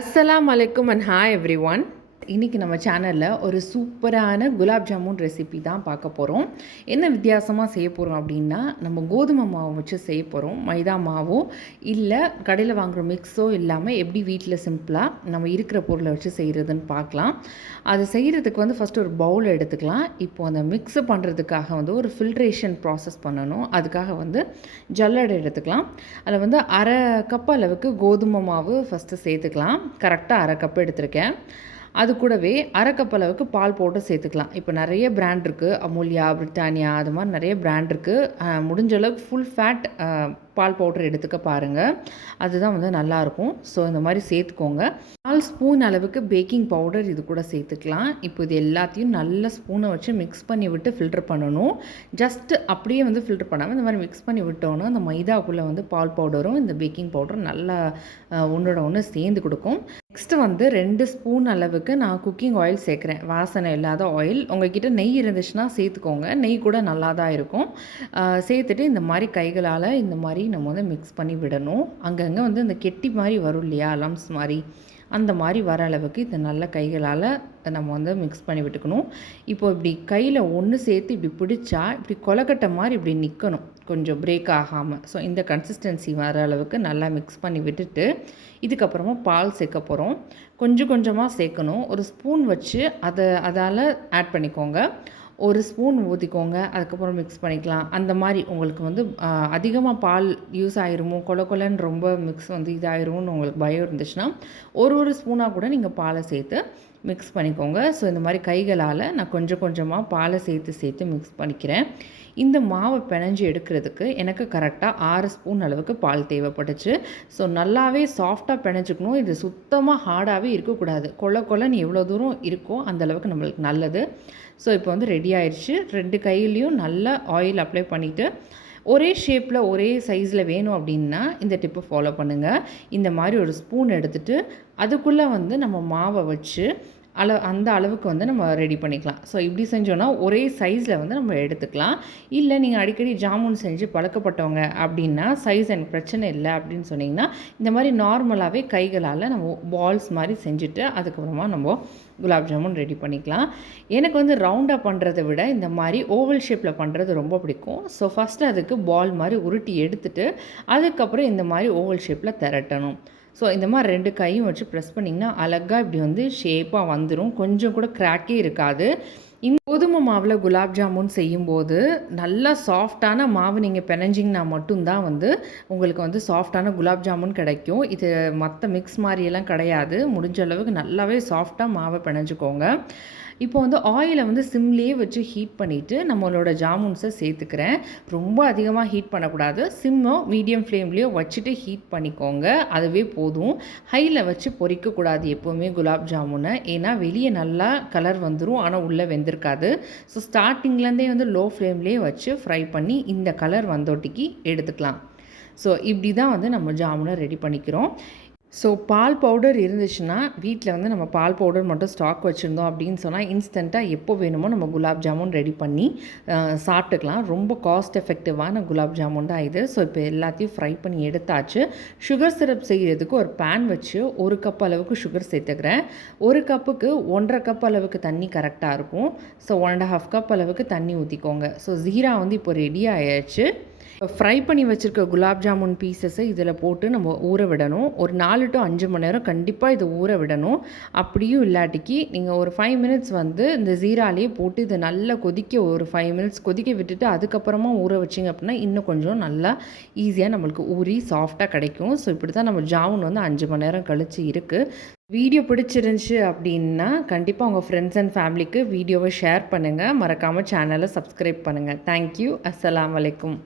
அஸ்ஸலாம் வலைக்கும் and hi every one இன்றைக்கி நம்ம சேனலில் ஒரு சூப்பரான குலாப் ஜாமுன் ரெசிபி தான் பார்க்க போகிறோம் என்ன வித்தியாசமாக செய்ய போகிறோம் அப்படின்னா நம்ம கோதுமை மாவு வச்சு செய்ய போகிறோம் மைதா மாவோ இல்லை கடையில் வாங்குகிற மிக்ஸோ இல்லாமல் எப்படி வீட்டில் சிம்பிளாக நம்ம இருக்கிற பொருளை வச்சு செய்கிறதுன்னு பார்க்கலாம். அது செய்கிறதுக்கு வந்து ஃபஸ்ட்டு ஒரு பவுல் எடுத்துக்கலாம். இப்போ அந்த மிக்ஸ் பண்ணுறதுக்காக வந்து ஒரு ஃபில்ட்ரேஷன் ப்ராசஸ் பண்ணணும். அதுக்காக வந்து ஜல்லடை எடுத்துக்கலாம். அதில் வந்து அரை கப் அளவுக்கு கோதுமை மாவு ஃபஸ்ட்டு சேர்த்துக்கலாம். கரெக்டாக அரை கப் எடுத்திருக்கேன். அது கூடவே அரை அளவுக்கு பால் போட்டு சேர்த்துக்கலாம். இப்போ நிறைய பிராண்ட் இருக்குது அமுல்யா பிரிட்டானியா அது மாதிரி நிறைய பிராண்ட் இருக்குது முடிஞ்ச அளவுக்கு ஃபுல் ஃபேட் பால் பவுடர் எடுத்துக்க பாருங்கள் அதுதான் வந்து நல்லாயிருக்கும் ஸோ இந்த மாதிரி சேர்த்துக்கோங்க. கால் ஸ்பூன் அளவுக்கு பேக்கிங் பவுடர் இது கூட சேர்த்துக்கலாம். இப்போ இது எல்லாத்தையும் நல்ல ஸ்பூனை வச்சு மிக்ஸ் பண்ணி விட்டு ஃபில்டர் பண்ணணும். ஜஸ்ட் அப்படியே வந்து ஃபில்டர் பண்ணாமல் இந்த மாதிரி மிக்ஸ் பண்ணி விட்டோன்னா அந்த மைதாக்குள்ளே வந்து பால் பவுடரும் இந்த பேக்கிங் பவுடரும் நல்லா ஒன்றோட ஒன்று சேர்ந்து கொடுக்கும். நெக்ஸ்ட்டு வந்து ரெண்டு ஸ்பூன் அளவுக்கு நான் குக்கிங் ஆயில் சேர்க்குறேன். வாசனை இல்லாத ஆயில் உங்ககிட்ட நெய் இருந்துச்சுன்னா சேர்த்துக்கோங்க. நெய் கூட நல்லா தான் இருக்கும் சேர்த்துட்டு இந்த மாதிரி கைகளால் இந்த மாதிரி நம்ம வந்து மிக்ஸ் பண்ணி விடணும். அங்கங்கே வந்து இந்த கெட்டி மாதிரி வரும் இல்லையா லம்ஸ் மாதிரி. அந்த மாதிரி வர அளவுக்கு இதை நல்ல கைகளால் நம்ம வந்து மிக்ஸ் பண்ணி விட்டுக்கணும். இப்போ இப்படி கையில் ஒன்று சேர்த்து இப்படி பிடிச்சா இப்படி கொலக்கட்டை மாதிரி இப்படி நிற்கணும் கொஞ்சம் பிரேக் ஆகாமல் ஸோ இந்த கன்சிஸ்டன்சி வர அளவுக்கு நல்லா மிக்ஸ் பண்ணி விட்டுட்டு இதுக்கப்புறமா பால் சேர்க்க போகிறோம் கொஞ்சம் கொஞ்சமாக சேர்க்கணும். ஒரு ஸ்பூன் வச்சு அதை அதால் ஆட் பண்ணிக்கோங்க. ஒரு ஸ்பூன் ஊற்றிக்கோங்க அதுக்கப்புறம் மிக்ஸ் பண்ணிக்கலாம். அந்த மாதிரி உங்களுக்கு வந்து அதிகமாக பால் யூஸ் ஆயிருமோ கொல கொலன்னு ரொம்ப மிக்ஸ் வந்து இதாயிரும்னு உங்களுக்கு பயம் இருந்துச்சுன்னா ஒரு ஒரு ஸ்பூனாக கூட நீங்கள் பாலை சேர்த்து மிக்ஸ் பண்ணிக்கோங்க. ஸோ இந்த மாதிரி கைகளால் நான் கொஞ்சம் கொஞ்சமாக பாலை சேர்த்து சேர்த்து மிக்ஸ் பண்ணிக்கிறேன். இந்த மாவை பிணைஞ்சு எடுக்கிறதுக்கு எனக்கு கரெக்டாக ஆறு ஸ்பூன் அளவுக்கு பால் தேவைப்பட்டுச்சு. ஸோ நல்லாவே சாஃப்டாக பிணைஞ்சிக்கணும். இது சுத்தமாக ஹார்டாகவே இருக்கக்கூடாது. கொல கொலன்னு எவ்வளோ தூரம் இருக்கோ அந்தளவுக்கு நம்மளுக்கு நல்லது. ஸோ இப்போ வந்து ரெடி ஆயிடுச்சு ரெண்டு கையிலையும் நல்லா ஆயில் அப்ளை பண்ணிவிட்டு ஒரே ஷேப்பில் ஒரே சைஸில் வேணும் அப்படின்னா இந்த டிப்பை ஃபாலோ பண்ணுங்கள் இந்த மாதிரி ஒரு ஸ்பூன் எடுத்துகிட்டு அதுக்குள்ளே வந்து நம்ம மாவை வச்சு அள அந்த அளவுக்கு வந்து நம்ம ரெடி பண்ணிக்கலாம். ஸோ இப்படி செஞ்சோன்னா ஒரே சைஸில் வந்து நம்ம எடுத்துக்கலாம். இல்லை நீங்கள் அடிக்கடி ஜாமுன் செஞ்சு பழக்கப்பட்டவங்க அப்படின்னா சைஸ் எனக்கு பிரச்சனை இல்லை அப்படின்னு சொன்னிங்கன்னா இந்த மாதிரி நார்மலாகவே கைகளால் நம்ம பால்ஸ் மாதிரி செஞ்சுட்டு அதுக்கப்புறமா நம்ம குலாப் ஜாமுன் ரெடி பண்ணிக்கலாம். எனக்கு வந்து ரவுண்டாக பண்ணுறதை விட இந்த மாதிரி ஓவல் ஷேப்பில் பண்ணுறது ரொம்ப பிடிக்கும். ஸோ ஃபஸ்ட்டு அதுக்கு பால் மாதிரி உருட்டி எடுத்துகிட்டு அதுக்கப்புறம் இந்த மாதிரி ஓவல் ஷேப்பில் திரட்டணும். ஸோ இந்த மாதிரி ரெண்டு கையும் வச்சு ப்ரெஸ் பண்ணிங்கன்னா அழகாக இப்படி வந்து ஷேப்பாக வந்துடும் கொஞ்சம் கூட க்ராக்கே இருக்காது. இந்த கோதுமை மாவில் குலாப் ஜாமுன் செய்யும்போது நல்லா சாஃப்டான மாவு நீங்கள் பிணைஞ்சிங்கன்னா மட்டும்தான் வந்து உங்களுக்கு வந்து சாஃப்டான குலாப் ஜாமுன் கிடைக்கும். இது மற்ற மிக்ஸ் மாதிரியெல்லாம் கிடையாது. முடிஞ்ச அளவுக்கு நல்லாவே சாஃப்டாக மாவை பிணைஞ்சிக்கோங்க. இப்போ வந்து ஆயிலை வந்து சிம்லேயே வச்சு ஹீட் பண்ணிவிட்டு நம்மளோட ஜாமுன்ஸை சேர்த்துக்கிறேன். ரொம்ப அதிகமாக ஹீட் பண்ணக்கூடாது. சிம்மோ மீடியம் ஃப்ளேம்லேயோ வச்சுட்டு ஹீட் பண்ணிக்கோங்க. அதுவே போதும். ஹையில் வச்சு பொறிக்கக்கூடாது எப்போவுமே குலாப் ஜாமுனை. ஏன்னா வெளியே நல்லா கலர் வந்துடும் ஆனால் உள்ளே வெந்திருக்காது. ஸோ ஸ்டார்டிங்லேருந்தே வந்து லோ ஃப்ளேம்லேயே வச்சு ஃப்ரை பண்ணி இந்த கலர் வந்தோட்டிக்கு எடுத்துக்கலாம். ஸோ இப்படி தான் வந்து நம்ம ஜாமுனை ரெடி பண்ணிக்கிறோம். ஸோ பால் பவுடர் இருந்துச்சுன்னா வீட்டில் வந்து நம்ம பால் பவுடர் மட்டும் ஸ்டாக் வச்சுருந்தோம் அப்படின்னு சொன்னால் இன்ஸ்டண்ட்டாக எப்போ வேணுமோ நம்ம குலாப் ஜாமுன் ரெடி பண்ணி சாப்பிட்டுக்கலாம். ரொம்ப காஸ்ட் எஃபெக்டிவான குலாப் ஜாமுன் தான் இது. ஸோ இப்போ எல்லாத்தையும் ஃப்ரை பண்ணி எடுத்தாச்சு. சுகர் சிரப் செய்கிறதுக்கு ஒரு பேன் வச்சு ஒரு கப் அளவுக்கு சுகர் சேர்த்துக்கிறேன். ஒரு கப்புக்கு ஒன்றரை கப் அளவுக்கு தண்ணி கரெக்டாக இருக்கும். So one and half cup அளவுக்கு தண்ணி ஊற்றிக்கோங்க ஸோ ஜீரா வந்து இப்போ ரெடி ஆயாச்சு. ஃப்ரை பண்ணி வச்சுருக்க குலாப் ஜாமுன் பீசஸை இதில் போட்டு நம்ம ஊற விடணும். ஒரு நாலு டு அஞ்சு மணி நேரம் கண்டிப்பாக இதை ஊற விடணும். அப்படியும் இல்லாட்டிக்கு நீங்கள் ஒரு ஃபைவ் மினிட்ஸ் வந்து இந்த ஜீராலேயே போட்டு இதை நல்லா கொதிக்க ஒரு ஃபைவ் மினிட்ஸ் கொதிக்க விட்டுட்டு அதுக்கப்புறமா ஊற வச்சிங்க அப்படின்னா இன்னும் கொஞ்சம் நல்லா ஈஸியாக நம்மளுக்கு ஊறி சாஃப்டாக கிடைக்கும். ஸோ இப்படி தான் நம்ம ஜாமுன் வந்து அஞ்சு மணி நேரம் கழித்து இருக்குது வீடியோ பிடிச்சிருந்துச்சு அப்படின்னா கண்டிப்பாக உங்கள் ஃப்ரெண்ட்ஸ் அண்ட் ஃபேமிலிக்கு வீடியோவை ஷேர் பண்ணுங்கள் மறக்காமல் சேனலை சப்ஸ்கிரைப் பண்ணுங்கள் தேங்க்யூ அஸ்லாம் வலைக்கும்